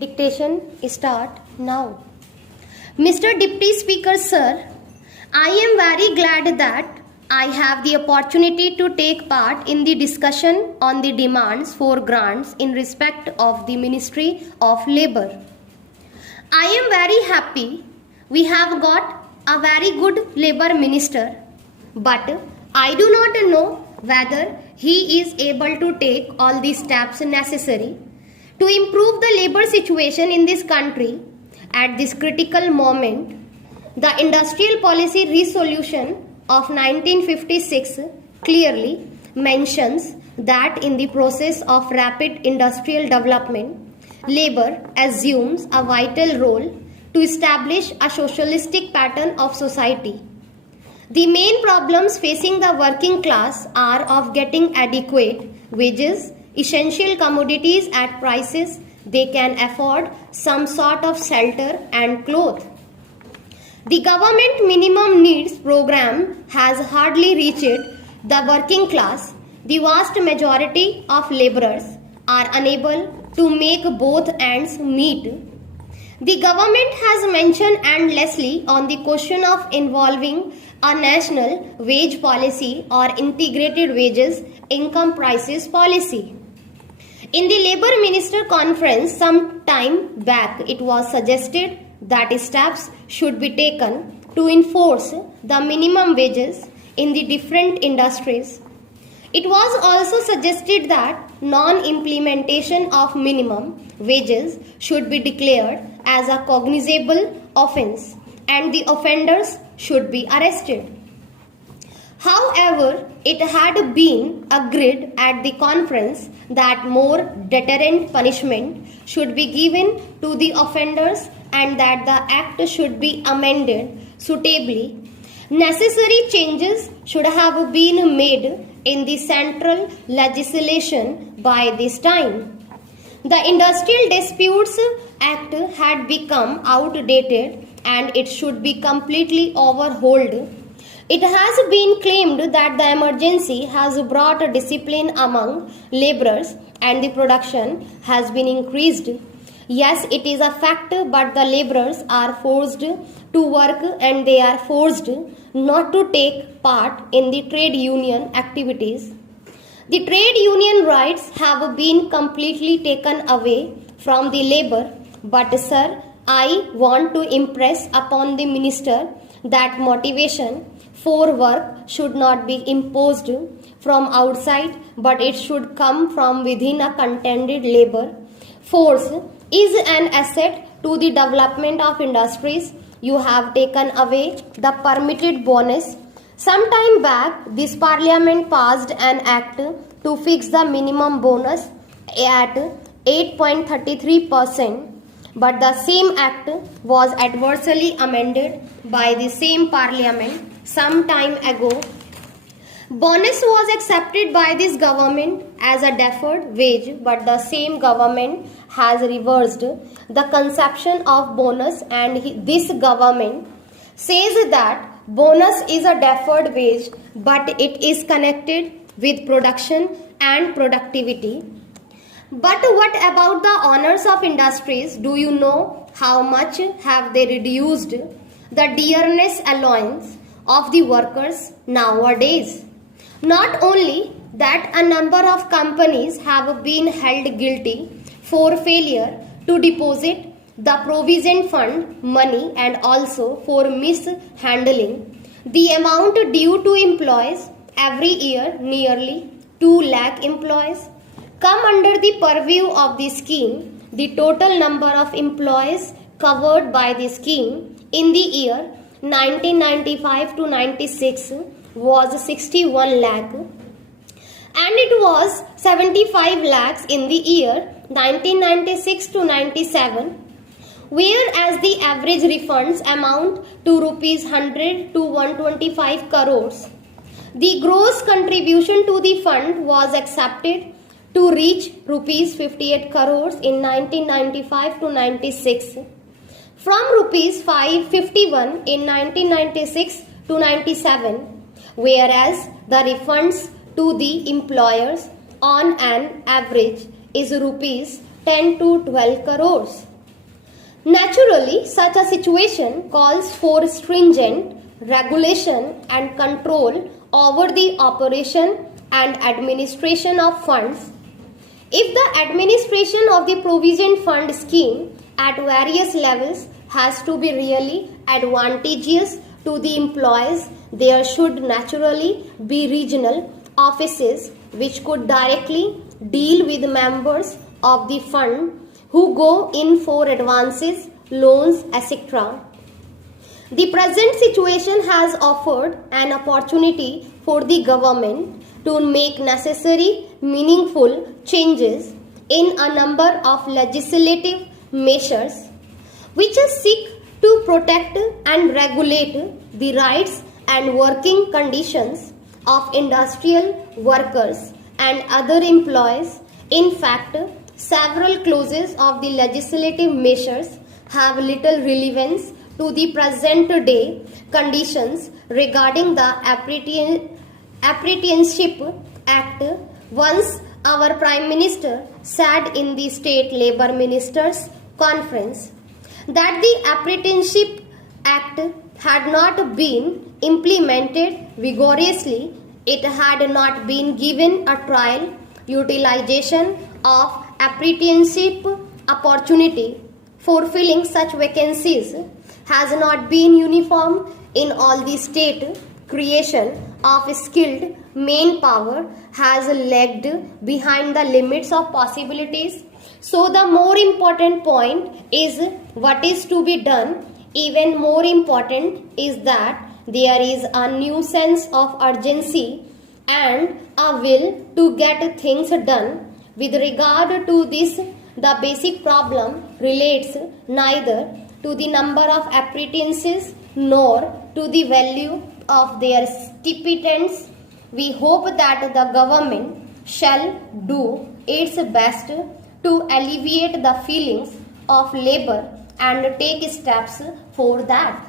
Dictation start now. Mr. Deputy Speaker, sir, I am very glad that I have the opportunity to take part in the discussion on the demands for grants in respect of the Ministry of Labour. I am very happy we have got a very good Labour Minister, but I do not know whether he is able to take all the steps necessary to improve the labour situation in this country at this critical moment. The Industrial Policy Resolution of 1956 clearly mentions that in the process of rapid industrial development, labour assumes a vital role to establish a socialistic pattern of society. The main problems facing the working class are of getting adequate wages, essential commodities at prices they can afford, some sort of shelter and cloth. The government minimum needs program has hardly reached the working class. The vast majority of labourers are unable to make both ends meet. The government has mentioned endlessly on the question of involving a national wage policy or integrated wages income prices policy. In the Labour Minister Conference some time back, it was suggested that steps should be taken to enforce the minimum wages in the different industries. It was also suggested that non-implementation of minimum wages should be declared as a cognizable offence and the offenders should be arrested. However, it had been agreed at the conference that more deterrent punishment should be given to the offenders and that the act should be amended suitably. Necessary changes should have been made in the central legislation by this time. The Industrial Disputes Act had become outdated and it should be completely overhauled. It has been claimed that the emergency has brought discipline among labourers and the production has been increased. Yes, it is a fact, but the labourers are forced to work and they are forced not to take part in the trade union activities. The trade union rights have been completely taken away from the labour, but sir, I want to impress upon the minister that motivation for work should not be imposed from outside, but it should come from within a contented labour force is an asset to the development of industries. You have taken away the permitted bonus. Some time back, this parliament passed an act to fix the minimum bonus at 8.33%, but the same act was adversely amended by the same parliament some time ago. Bonus was accepted by this government as a deferred wage, but the same government has reversed the conception of bonus and this government says that bonus is a deferred wage but it is connected with production and productivity. But what about the owners of industries? Do you know how much have they reduced the dearness allowance of the workers nowadays? Not only that, a number of companies have been held guilty for failure to deposit the provident fund money and also for mishandling the amount due to employees every year. Nearly 2 lakh employees come under the purview of the scheme. The total number of employees covered by the scheme in the year 1995 to 96 was 61 lakh and it was 75 lakhs in the year 1996 to 97, whereas the average refunds amount to rupees 100 to 125 crores. The gross contribution to the fund was accepted to reach rupees 58 crores in 1995 to 96 from rupees 551 in 1996 to 97, whereas the refunds to the employers on an average is rupees 10 to 12 crores. Naturally, such a situation calls for stringent regulation and control over the operation and administration of funds. If the administration of the provident fund scheme at various levels has to be really advantageous to the employees, there should naturally be regional offices which could directly deal with members of the fund who go in for advances, loans, etc. The present situation has offered an opportunity for the government to make necessary, meaningful changes in a number of legislative measures which seek to protect and regulate the rights and working conditions of industrial workers and other employees. In fact, several clauses of the legislative measures have little relevance to the present day conditions regarding the Apprenticeship Act. Once our Prime Minister said in the State Labour Ministers' Conference that the Apprenticeship Act had not been implemented vigorously, it had not been given a trial utilization of apprenticeship opportunity for filling such vacancies, has not been uniform in all the state, creation of skilled manpower has lagged behind the limits of possibilities. So the more important point is what is to be done. Even more important is that there is a new sense of urgency and a will to get things done. With regard to this, the basic problem relates neither to the number of apprentices nor to the value of their stipends. We hope that the government shall do its best to alleviate the feelings of labor and take steps for that.